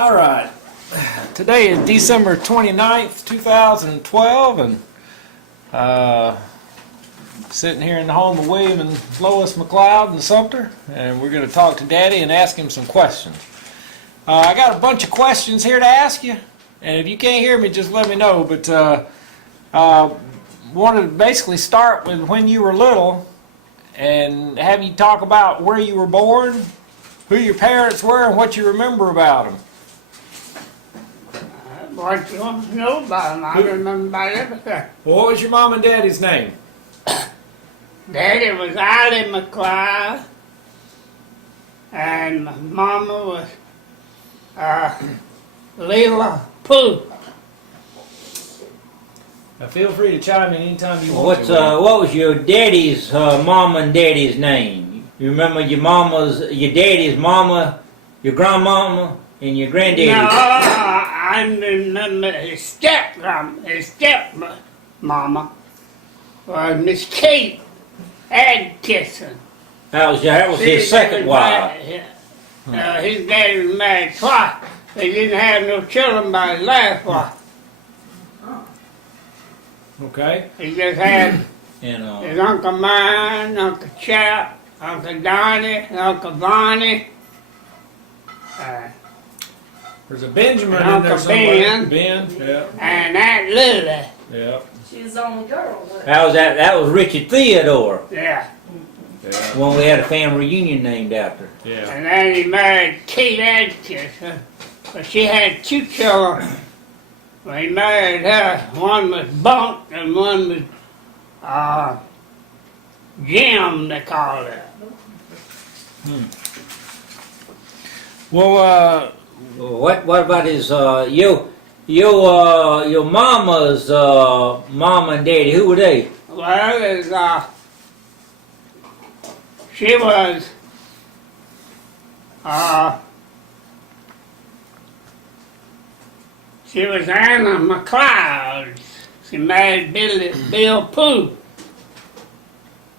All right. Today is December 29th, 2012, and sitting here in the home of William and Lois McLeod in Sumter, and we're going to talk to Daddy and ask him some questions. I got a bunch of questions here to ask you, and if you can't hear me, just let me know. But wanted to basically start with when you were little and have you talk about where you were born, who your parents were, and what you remember about them. What you want to know about them? I remember about everything. Well, what was your mom and daddy's name? Daddy was Allie McLeod, and my mama was Leila Pooh. Now feel free to chime in anytime you want to. What was your daddy's mom and daddy's name? You remember your daddy's mama, your grandmama, and your granddaddy? No, I remember his stepmama was Miss Kate Adkisson. That was his second wife. His daddy was married twice. They didn't have no children by his last wife. Okay. He just had And his Uncle Mine, Uncle Chap, Uncle Donnie, Uncle Bonnie. There's a Benjamin in Uncle there somewhere. Ben. Yeah. And Aunt Lily. Yeah. She was the only girl. that was Richard Theodore, Yeah. Yeah. one we had a family reunion named after. Yeah. And then he married Kate Adkisson. But she had two children. When he married her, one was Bunk and one was Jim, they called it. Well, What about his your mama's mom and daddy? Who were they? Well, she was Anna McLeod. She married Bill Pooh.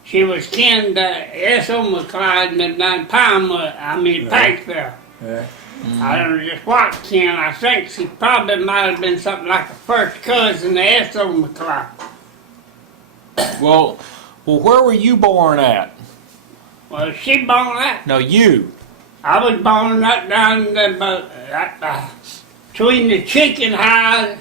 She was kin to S.O. McLeod and done Pikesville. Yeah. I don't know just what kin. I think she probably might have been something like a first cousin to S.O. McLeod. well, where were you born at? Well, she born that. No, you. I was born right down between the chicken house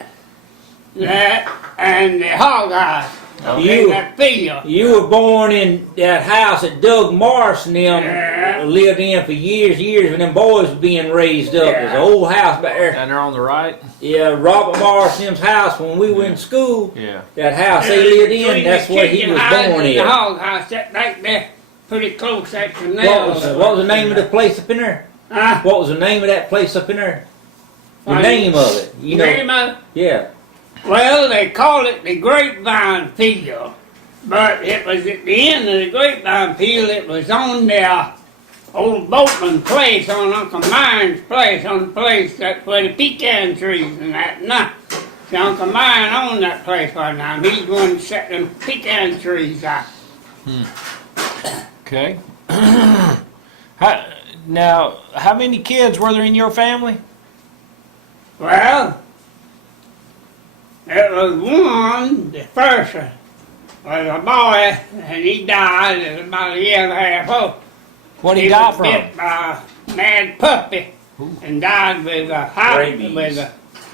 and the hog house. In that field. You were born in that house that Doug Morris and them lived in for years when them boys were being raised up. There's an old house back there. And they're on the right? Yeah, Robert Morris and them's house when we were in school. Yeah. That house they lived in, that's where he was born in. The hog house, that right there, pretty close at the nail. What was the name of the place up in there? Huh? What was the name of that place up in there? The name of it, you know? Name of it? Yeah. Well, they call it the Grapevine Field, but it was at the end of the Grapevine Field. It was on the old boatman place, on Uncle Mine's place, on the place that's where the pecan trees and that. Now, see, Uncle Mine owned that place right now. He's the one that set them pecan trees out. Okay. Now, how many kids were there in your family? Well, it was one, the first one, was a boy, and he died at about a year and a half old. What did he die from? He was bit by a mad puppy and died with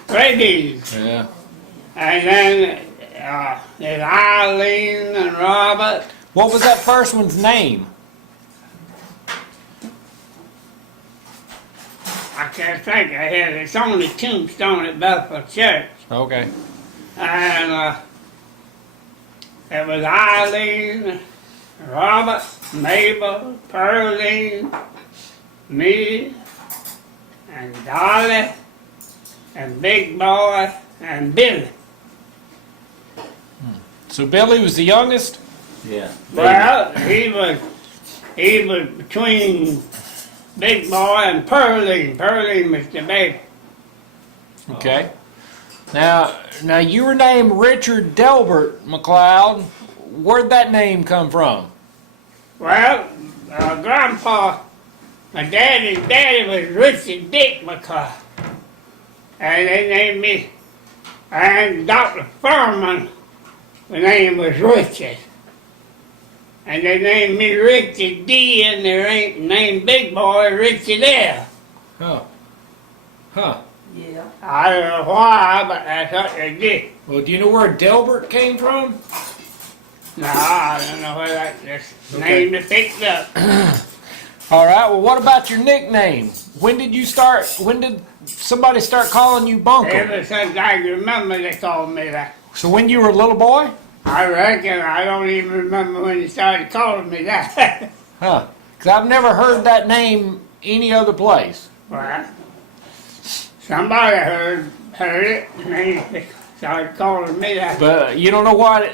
rabies. Yeah. And then there's Eileen and Robert. What was that first one's name? I can't think of it. It's on the tombstone at Bethel Church. Okay. And it was Eileen, Robert, Mabel, Pearline, me, and Dolly, and Big Boy, and Billy. So Billy was the youngest? Yeah. Well, he was between Big Boy and Pearline. Pearline was the baby. Okay. Now you were named Richard Delbert McLeod. Where'd that name come from? Well, Grandpa, my daddy's daddy was Richard Dick McLeod. And they named me, and Dr. Furman, the name was Richard. And they named me Richard D, and they named Big Boy Richard L. Huh. Huh. Yeah. I don't know why, but that's what they did. Well, do you know where Delbert came from? No, I don't know where that just name they picked up. All right. Well, what about your nickname? When did somebody start calling you Bunko? Ever since I can remember, they called me that. So when you were a little boy? I reckon I don't even remember when they started calling me that. Huh. Because I've never heard that name any other place. Well, somebody heard it, and they started calling me that. But you don't know what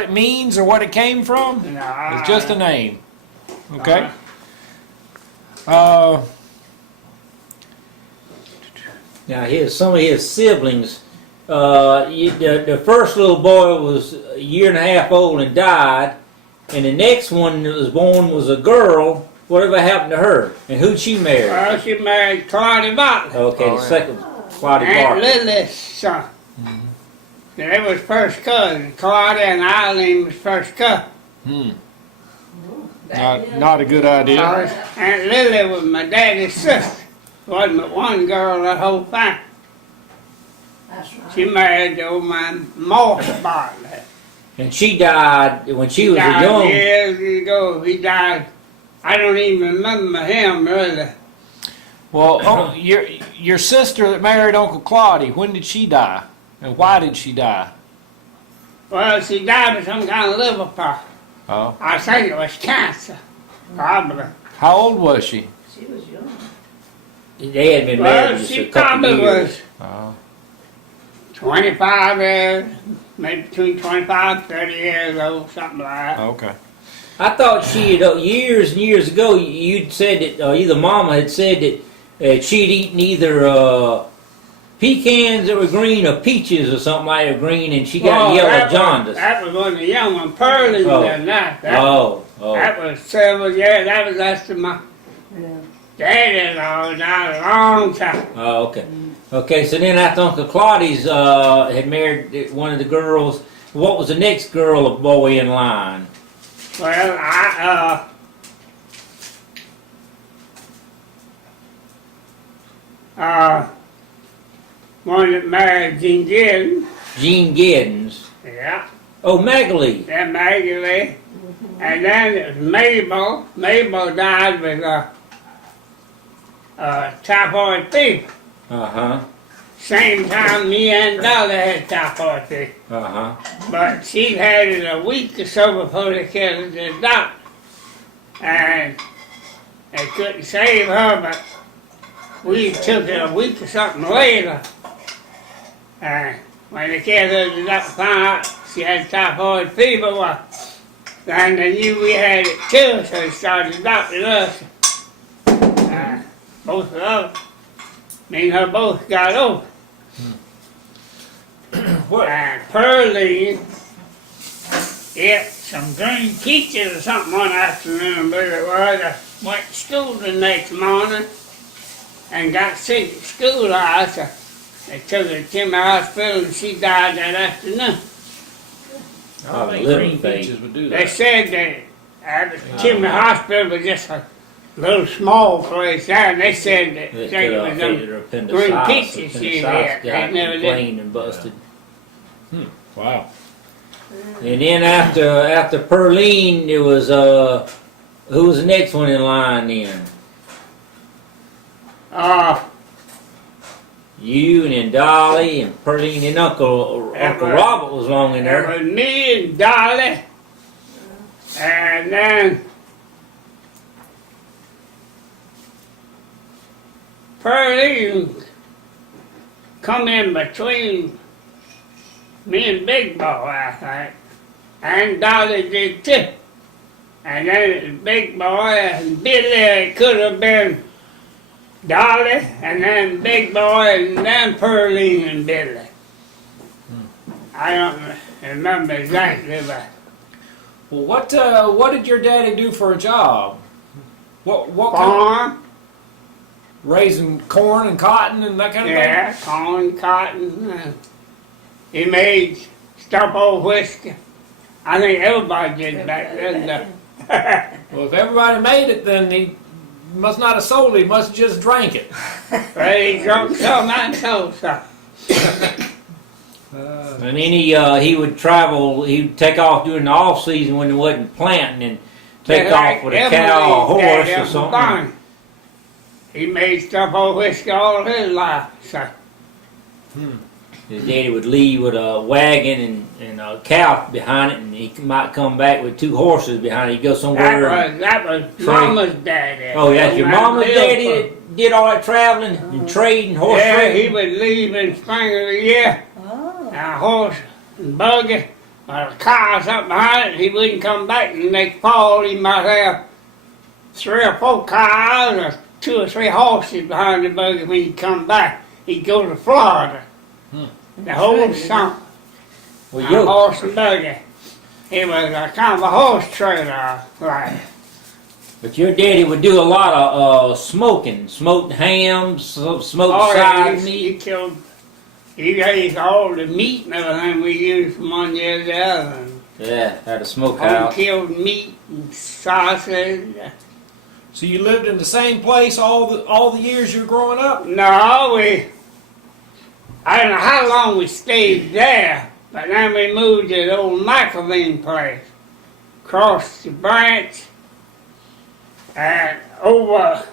it means or what it came from? No, It's just a name. Okay? Now, some of his siblings. The first little boy was a year and a half old and died, and the next one that was born was a girl. Whatever happened to her, and who'd she marry? Well, she married Claudia Butler. Okay, the second Claudia Aunt Barker. Lily's son. They was first cousins. Claudia and Eileen was first cousins. Not a good idea. Aunt Lily was my daddy's sister. Wasn't but one girl that whole family. That's right. She married the old man Morse Bartlett. And she died when she was a Died young. years ago. He died. I don't even remember him really. Well, your sister that married Uncle Claudia, when did she die? And why did she die? Well, she died of some kind of liver problem. Oh. I think it was cancer, probably. How old was she? She was young. They had been Well, married just she a couple probably years. was Oh. 25 years, maybe between 25 and 30 years old, something like that. Okay. I thought she had, years and years ago, you'd said that, either Mama had said that she'd eaten either pecans that were green or peaches or something like that green, and she got yellow jaundice. That was one of the young ones. Pearlie done that. That was several years. That was after my Yeah. daddy-in-law died a long time. Oh, okay. Okay, so then after Uncle Claudia's had married one of the girls, what was the next girl or boy in line? Well, one that married Jean Giddens. Jean Giddens. Yeah. Oh, McLeod. Then Maggie. And then it was Mabel. Mabel died with typhoid fever. Uh-huh. Same time me and Dolly had typhoid fever. Uh-huh. But she had it a week or so before they carried her to the doctor. And they couldn't save her, but we took it a week or something later. And when they carried her to the doctor, found out she had typhoid fever, well, then they knew we had it too, so they started doctoring us. Both of us, me and her both got over. And Pearlie ate some green peaches or something one afternoon, but it was. I went to school the next morning and got sick at school. They took her to Timmy Hospital and she died that afternoon. I don't think liver green thing. peaches would do They that. said that Timmy Hospital was just a little small place there, and they said that That it was them green peaches she had. They never did. Inflamed and busted. Wow. And then after Pearline, there was who was the next one in line then? You and then Dolly and Pearline and Uncle Robert was long in It there. was me and Dolly, and then Pearline come in between me and Big Boy, I think, and Dolly did too. And then it was Big Boy and Billy. It could have been Dolly, and then Big Boy, and then Pearline and Billy. I don't remember exactly, but Well, what did your daddy do for a job? What farm. raising corn and cotton and that kind of Yeah, corn, cotton. He made stump old whiskey. I think everybody did back then. thing? Well, if everybody made it, then he must not have sold it. He must have just drank it. But he drunk some and sold some. And then he would travel. He'd take off during the off season when he wasn't planting, and take off with a cow or horse or something. He made stump old whiskey all his life. So. His daddy would leave with a wagon and a cow behind it, and he might come back with 2 horses behind it. He'd go somewhere. That was Mama's daddy. Oh, that's your mama's daddy that did all that traveling and trading, horse Yeah, trading? he would leave in spring of the year. Oh. A horse and buggy or a car or something behind it. He wouldn't come back the next fall. He might have 3 or 4 cars or 2 or 3 horses behind the buggy when he'd come back. He'd go to Florida. The whole summer. Well, A horse and buggy. He was a kind of a horse trader, right? but your daddy would do a lot of smoking, smoked hams, smoked Oh, side yeah, meat. he killed. He ate all the meat and everything we used from one year to the other. Yeah, had a Home smokehouse. killed meat and sausage. So you lived in the same place all the years you were growing up? No, I don't know how long we stayed there, but then we moved to the old McLeod place. Crossed the branch and over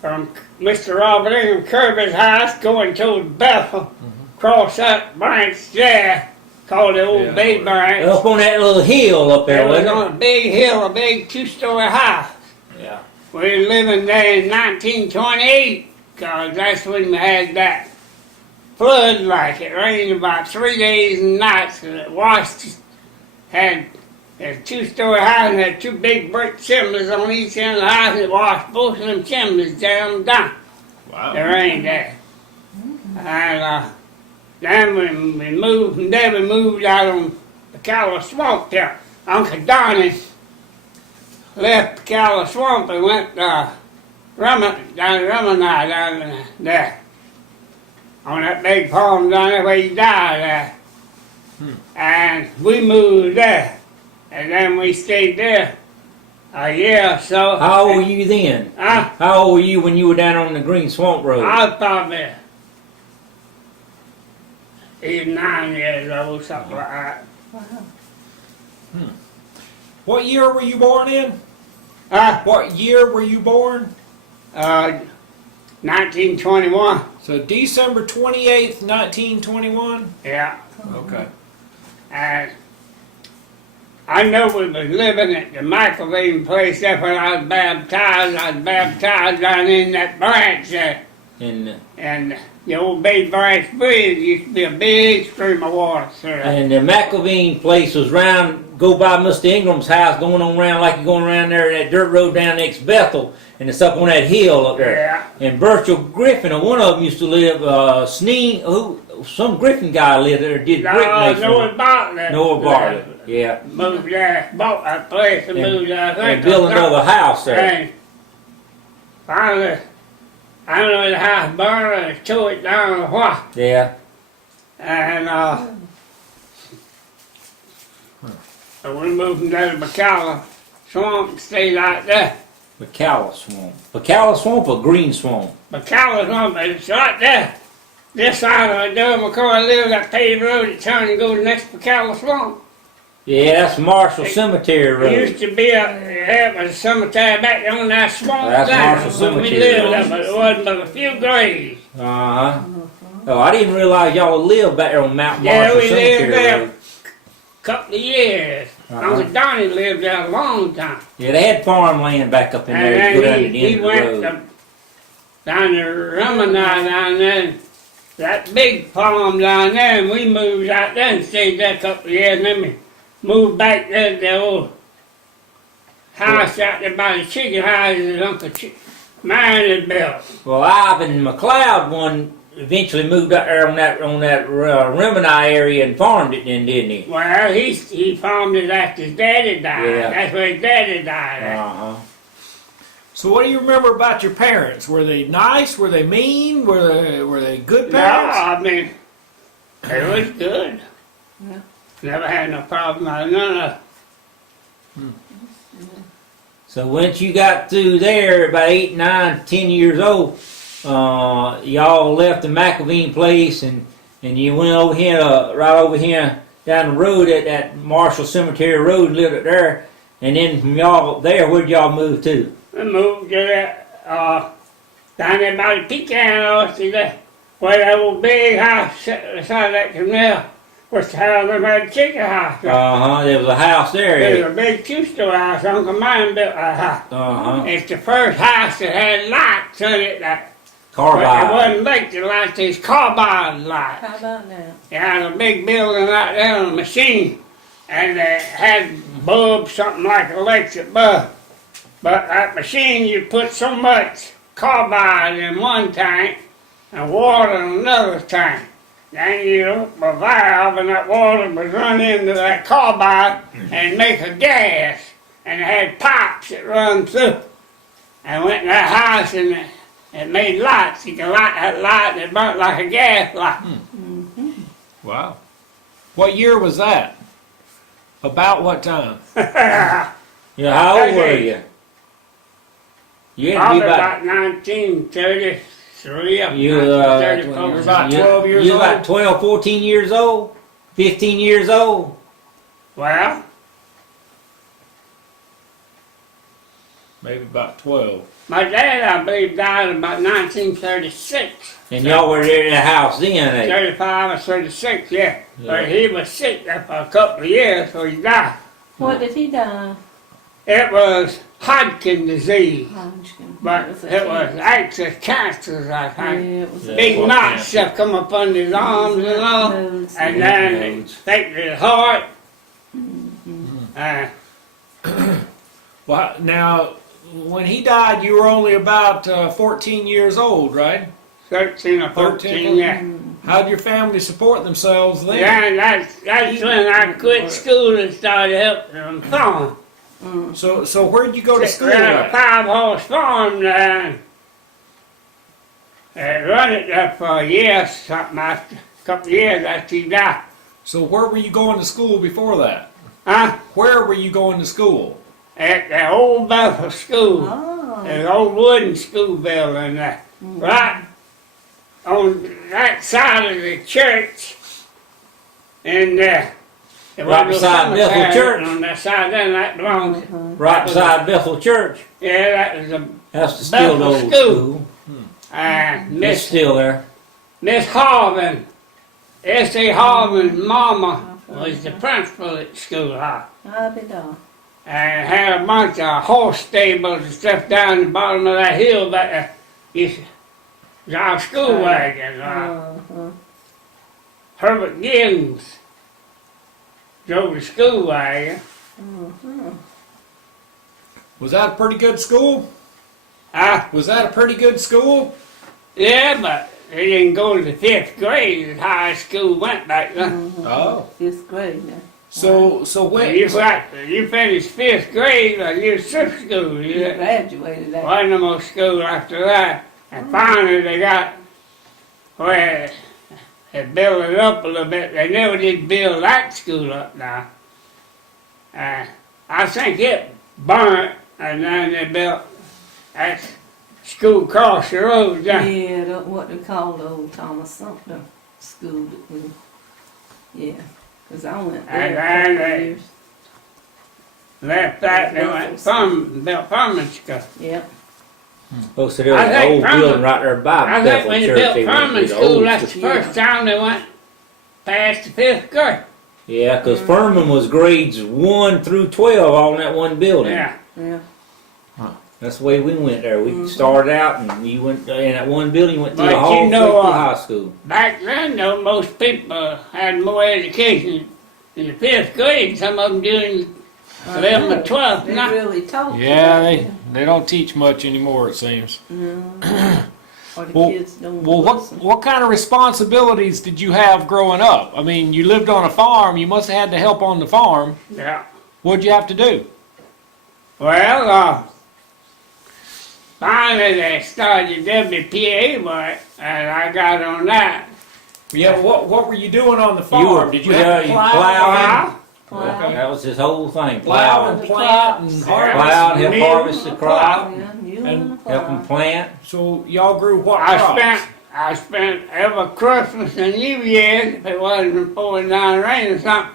from Mr. Robert Ingham Kirby's house going towards Bethel. Cross that branch there, called the old Bay Branch. Up on that little hill up there, It was wasn't it? on a big hill, a big 2-story house. Yeah. We were living there in 1928, because that's when we had that flood like it rained about 3 days and nights, and it washed, had a 2-story house and had 2 big brick chimneys on each end of the house, and it washed both of them chimneys down. Wow. It rained there. And then when we moved from there, we moved out on the Calla Swamp there. Uncle Donnie left the Calla Swamp and went down there. On that big farm down there where he died there. And we moved there. And then we stayed there a year or so. How old were you then? Huh? How old were you when you were down on the Green Swamp Road? I was probably 8 or 9 years old, something like that. What year were you born in? Huh? What year were you born? 1921. So December 28th, 1921? Yeah. Okay. And I know we was living at the McLeod place there when I was baptized. I was baptized down in that branch there. And the old Bay Branch Bridge used to be a big stream of water through it. And the McElveen place was round, go by Mr. Ingram's house, going on around like you're going around there that dirt road down next Bethel, and it's up on that hill up there. Yeah. And Virgil Griffin, or one of them used to live, some Griffin guy lived there, did brick Noah masonry. Bartlett. Noah Bartlett, yeah. Moved there, bought that place and moved there. And built another house there. And finally, I don't know, the house burned and tore it down or what. Yeah. And so we moved from there to McCalla Swamp and stayed out there. McCalla Swamp. McCalla Swamp or Green Swamp? McCalla Swamp, it's right there. This side of the door, McCoy lives that paved road that turns and goes next to McCalla Swamp. Yeah, that's Marshall Cemetery It Road. used to be a cemetery back there on that swamp That's there. Marshall When we Cemetery lived Road. there, but it wasn't but a few graves. Uh-huh. Oh, I didn't realize y'all lived back there on Mount Yeah, Marshall we lived Cemetery there Road. a couple of years. Uncle Donnie lived there a long time. Yeah, they had farmland back up in there. And You go down to then the he end of the went road. down to Ramana down there. That big farm down there, and we moved out there and stayed there a couple of years, and then we moved back there to the old house out there by the chicken houses that Uncle Mine had built. Well, Ivan McLeod eventually moved out there on that Remini area and farmed it then, didn't he? Well, he farmed it after his daddy died. Yeah. That's where his daddy died at. Uh-huh. So what do you remember about your parents? Were they nice? Were they mean? Were they good No, parents? I mean, it was good. Yeah. Never had no problem. None of. So once you got through there, about 8, 9, 10 years old, y'all left the McLeod place and you went over here, right over here down the road at that Marshall Cemetery Road and lived up there. And then from y'all there, where'd y'all move to? We moved to that, down there by the pecan house, see that, where that old big house sat beside that canal, was the house they made the chicken house. There was a house there. There's a big two-story house, Uncle Mine built that house. It's the first house that had lights on it, that it Carbide. wasn't electric lights, these carbide lights. How about now? They had a big building right there on a machine, and they had bulbs, something like electric bulb. But that machine, you put so much carbide in one tank and water in another tank. Then you open a valve and that water would run into that carbide and make a gas. And it had pipes that run through. And went in that house and it made lights. You can light that light and it burnt like a gas light. Wow. What year was that? About what time? Yeah, how old were you? You had to Probably be about 1933 or You, 1934. You're about 12 years you old? about 12, 14 years old? 15 years old? Well, Maybe about 12. my dad, I believe, died in about 1936. And y'all were there in the house then, eh? 35 or 36, yeah. Yeah. But he was sick there for a couple of years, so he died. What did he die? It was Hodgkin disease, Hodgkin. but it was actually cancer, I Yeah, think. it was Yeah. Big Well, knots stuff come up under his arms and all, Nodes, and yeah. then they affected his heart. Well, now, when he died, you were only about 14 years old, right? 13 or 14, yeah. How'd your family support themselves then? Yeah, and that's when I quit school and started helping them farm. So where'd you go to school Ran a at? 5-horse farm there. And run it there for a year, something after, a couple of years after he died. So where were you going to school before that? Huh? Where were you going to school? At the old Bethel School. Oh. There's an old wooden school building there. Right on that side of the church. And there Right wasn't no beside Bethel cemetery Church? on that side there, that belongs. Right beside Bethel Church. Yeah, that was a That's the still Bethel old School. school. It's Miss still there. Miss Harvin, S.A. Harvin's mama was the principal at the schoolhouse. I'll be done. And had a bunch of horse stables and stuff down the bottom of that hill back there. Used to drive school wagons. Herbert Giddens drove the school wagon. Was that a pretty good school? Was that a pretty good school? Yeah, but they didn't go to the 5th grade as high school went back then. Oh. 5th grade now. So when You finished 5th grade, or you was through school. You You graduated that. wasn't no more school after that. And finally they got where they built it up a little bit. They never did build that school up now. I think it burnt, and then they built that school across the road. Yeah, what they call the old Thomas Sumter school that we, yeah. Because I went there And a couple then of years. Left that, they went built Furman School. Yep. Oh, so there was I an think old Furman- building right there by I think Bethel when they Church. built They went Furman to the School, old that's the school. first time they went past the 5th grade. Yeah, because Furman was grades 1 through 12 all in that one building. Yeah. Yeah. That's the way we went there. We started out and you went in that one building, went through But the whole you know, through high school. Back then, though, most people had more education in the 5th grade. Some of them doing 11 or 12. They Now, really taught you Yeah, that, they don't teach much anymore, it seems. or the Well- kids don't Well, listen. what kind of responsibilities did you have growing up? I mean, you lived on a farm. You must have had to help on the farm. yeah. What'd you have to do? Well, finally they started WPA work, and I got on that. Yeah, what were you doing on the farm? Did you have to you plow? plowing? Plow. Okay. That was his whole thing. Plow Plowing. and plant and harvest. Plow and help Mule harvest the and crop. Yeah, mule And and a Help them plow. plant. So y'all grew what I crops? spent every Christmas and New Year's, if it wasn't pouring down rain or something,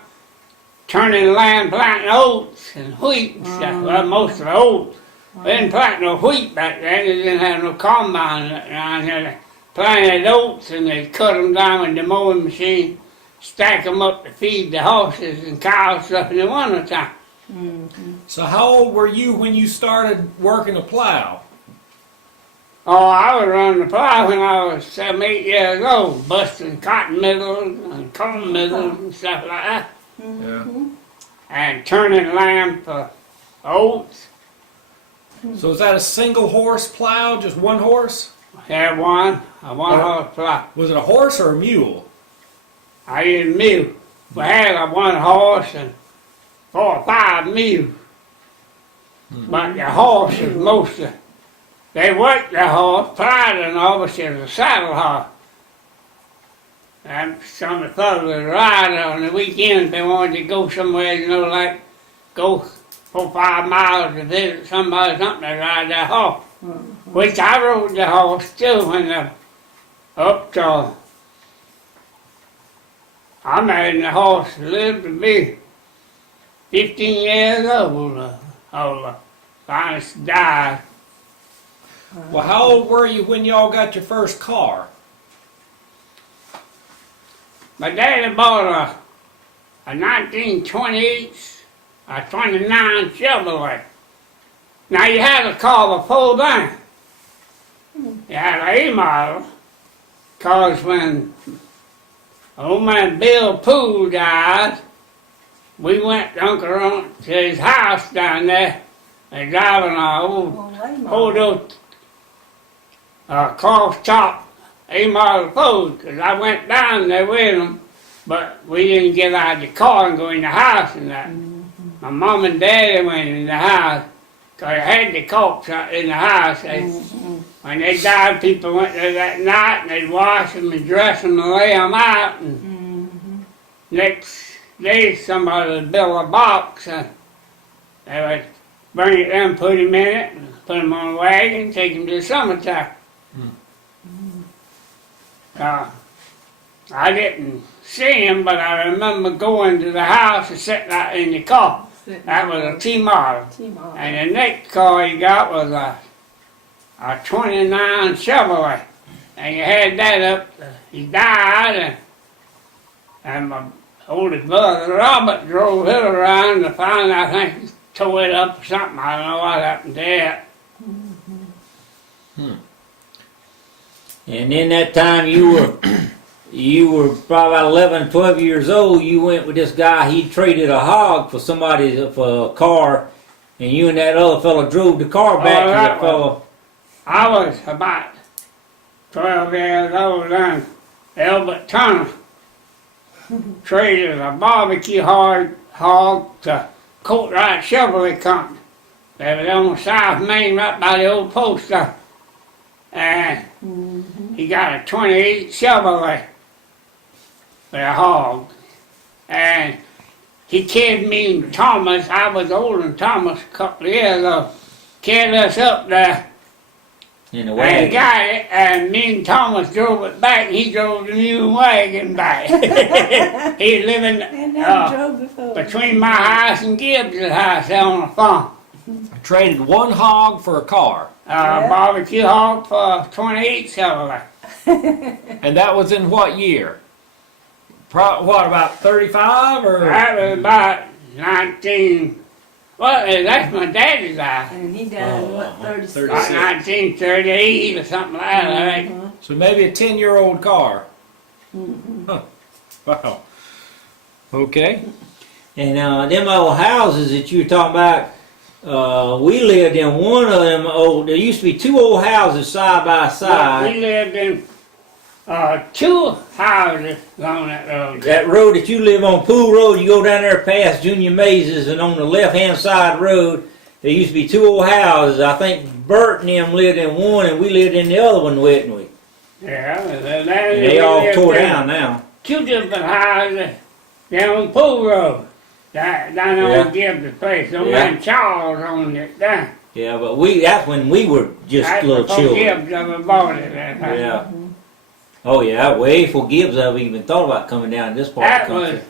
turning land, planting oats and wheat and stuff. Well, most of the oats. We didn't plant no wheat back then. They didn't have no combine around here. They planted oats and they cut them down with the mowing machine, stack them up to feed the horses and cows and stuff in the wintertime. So how old were you when you started working a plow? Oh, I was running the plow when I was 7, 8 years old, busting cotton middles and corn middles and stuff like that, Yeah. and turning land for oats. So is that a single horse plow, just one horse? I had a one horse plow. Was it a horse or a mule? I used a mule. We had a one horse and 4 or 5 mules. But the horse is mostly, they worked the horse, plowed and obviously it was a saddle horse. And some of the fellas would ride on the weekend if they wanted to go somewhere, you know, like go 4 or 5 miles to visit somebody or something, they ride that horse. Which I rode the horse too when up to, I made the horse live to be 15 years old. Finally died. Well, how old were you when y'all got your first car? My daddy bought a 1928, a 29 Chevrolet. Now you had a car before then. You had an A model, cause when old man Bill Poole died, we went to Uncle Ron to his house down there and driving our old cross top A model Ford, cause I went down there with him, but we didn't get out of the car and go in the house and that. My mom and daddy went in the house, cause I had the corpse in the house. When they died, people went there that night and they'd wash them and dress them and lay them out. And next day, somebody would build a box and they would bring it in, put him in it, and put him on a wagon, take him to the cemetery. I didn't see him, but I remember going to the house and sitting out in the car. That was a T-model. And the next car he got was a 29 Chevrolet. And you had that up, he died, and my oldest brother Robert drove it around to find, I think he tore it up or something. I don't know what happened to it. And in that time you were probably about 11, 12 years old. You went with this guy. He traded a hog for for a car, and you and that other fellow drove the car back to that fellow. I was about 12 years old then. Elbert Turner traded a barbecue hog to Courtright Chevrolet Company. They was on South Main right by the old post office. And he got a 28 Chevrolet with a hog. And he carried me and Thomas, I was older than Thomas a couple of years ago, carried us up there. In the And wagon. he got it, and me and Thomas drove it back, and he drove the new wagon back. He's living between my house and Gibbs' house there on the farm. I traded one hog for a car. Barbecue hog for 28 Chevrolet. And that was in what year? What, about 35 or? That was about 19. Well, that's my daddy's house. And he died in what, 36? About 1938 or something like that, I reckon. So maybe a 10-year-old car. Huh. Wow. Okay. And them old houses that you were talking about, we lived in one of them old, there used to be 2 old houses side by side. We lived in 2 houses on that road. That road that you live on, Pool Road, you go down there past Junior Mazes, and on the left-hand side road, there used to be two old houses. I think Bert and them lived in one, and we lived in the other one, didn't we? Yeah, And they all tore down now. Two different houses down on Pool Road. Down Yeah. on Gibbs' place. Old Yeah. man Charles owned it there. Yeah, but that's when we were just That's little before children. Gibbs ever bought it. That house. Yeah. Oh yeah, way before Gibbs ever even thought about coming down this part That of the was, country.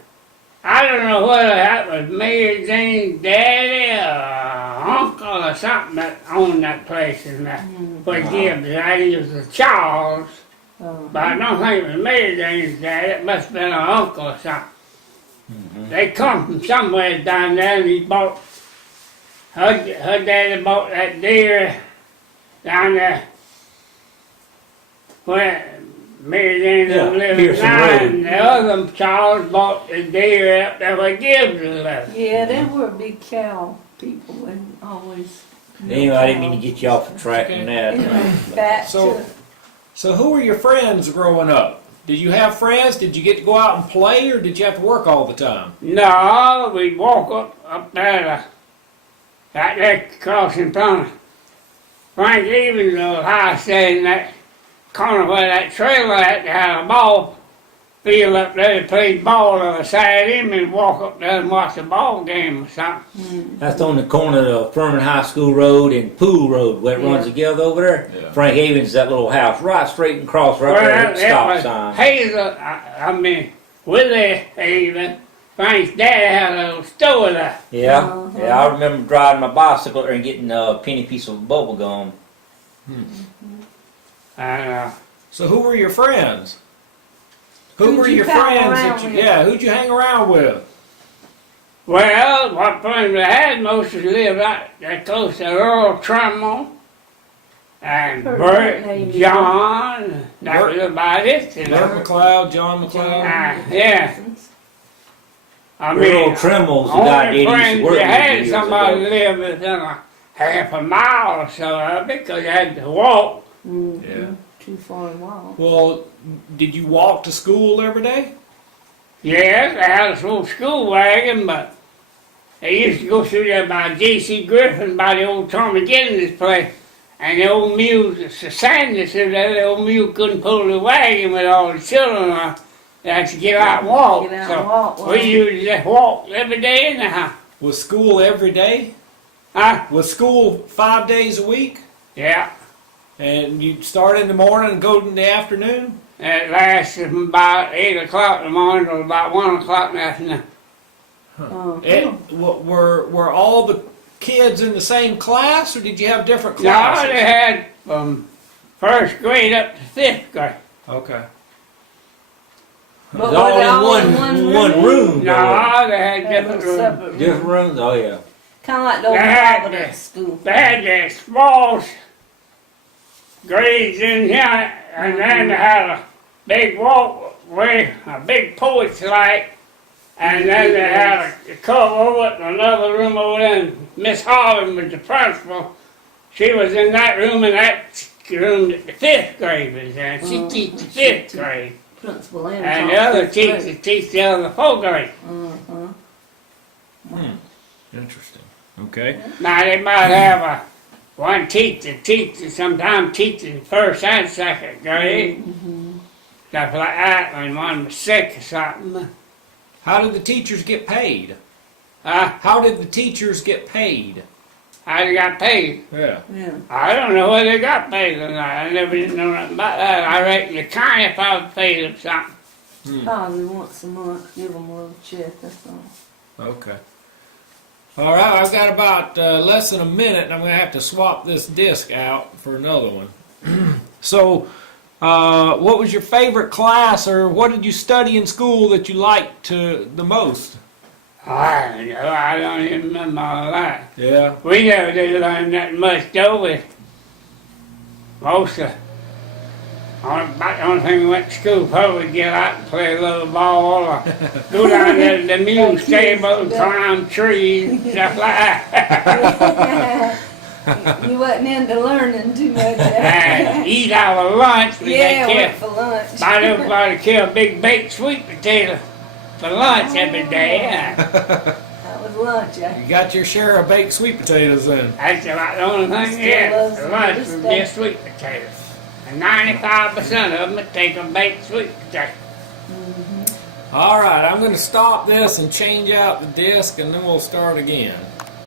I don't know whether that was Mary Jane's daddy or uncle or something that owned that place in that. Where Gibbs, I used to Charles, but I don't think it was Mary Jane's daddy. It must have been an uncle or something. They come from somewhere down there, and he bought. Her daddy bought that deer down there where Mary Jane Yeah, was living Pearson now, Road. and the other Charles bought the deer up there where Gibbs was living. Yeah, they were big cow people and always. Anyway, I didn't mean to get you off the track on that. Anyway, back So- to, So who were your friends growing up? Did you have friends? Did you get to go out and play, or did you have to work all the time? No, we'd walk up there, right there crossing front of Frank Evans' old house there in that corner where that trailer at, they had a ball field up there. They played ball on the side of him and walk up there and watch a ball game or something. That's on the corner of Furman High School Road and Pool Road, where it runs Yeah. together over there. Yeah. Frank Havens, that little house, right straight and cross right there at the it stop was sign. Hazel, I mean, Willie Haven, Frank's daddy had a little store there. Yeah, Uh-huh. yeah. I remember driving my bicycle there and getting a penny piece of bubble gum. And, So who were your friends? Who Who'd were you your hang friends around that you, with? yeah, who'd you hang around with? well, what friends I had mostly lived right close to Earl Trumbull and Heard that Bert, name John. That Bert- was about it. You know. Burt McLeod, John McLeod? Yeah. I Earl mean, Trimmel's the guy only that used friends to work you with had years somebody ago. live within a half a mile or so of it because you had to walk. Yeah. Too far to walk. Well, did you walk to school every day? Yes, they had a little school wagon, but they used to go through there by J.C. Griffin, by the old Tommy Giddens place. And the old mules, the Sanders through there, the old mule couldn't pull the wagon with all the children on. They had to get out and walk. Get out so and walk, we usually just walked every day in the house. Was school every day? Huh? Was school 5 days a week? Yeah. And you'd start in the morning and go in the afternoon? It lasted from about 8 o'clock in the morning to about 1 o'clock in the afternoon. Were all the kids in the same class, or did you have different No, classes? they had from first grade up to 5th grade. Okay. It was all in one room. though. No, they had Had different little rooms. separate Different rooms? Oh yeah. Kind of like the old That- Providence school. They had the small grades in here, and then they had a big walkway, a big porch light, and then they had a cover over it, and another room over there, and Miss Harvin was the principal. She was in that room, and that room that the 5th grade was in. She teach the 5th grade, Principal and the other teacher teach the other 4th grade. Interesting. Okay. Now they might have one teacher sometimes teaching first and second grade. Stuff like that when one was sick or something. How did the teachers get paid? How How did the teachers get paid? they got paid? Yeah. Yeah. I don't know whether they got paid or not. I never did know nothing about that. I reckon the county probably paid them something. Probably once a month, give them a little check, that's all. Okay. All right, I've got about less than a minute, and I'm going to have to swap this disc out for another one. So, what was your favorite class, or what did you study in school that you liked the most? I don't know. I don't even remember all that. Yeah. We never did learn that much, though. Most of about the only thing we went to school probably get out and play a little ball or go down to the mule stable and climb trees and stuff like that. You wasn't into learning too much. And eat our lunch. We Yeah, got went for lunch. buy everybody kill a big baked sweet potato for lunch every day. That was lunch. You got your share of baked sweet potatoes then. That's about the only thing Still he had. loves The them lunch to was this day. just sweet potatoes. And 95% of them take a baked sweet potato. All right, I'm going to stop this and change out the disc, and then we'll start again.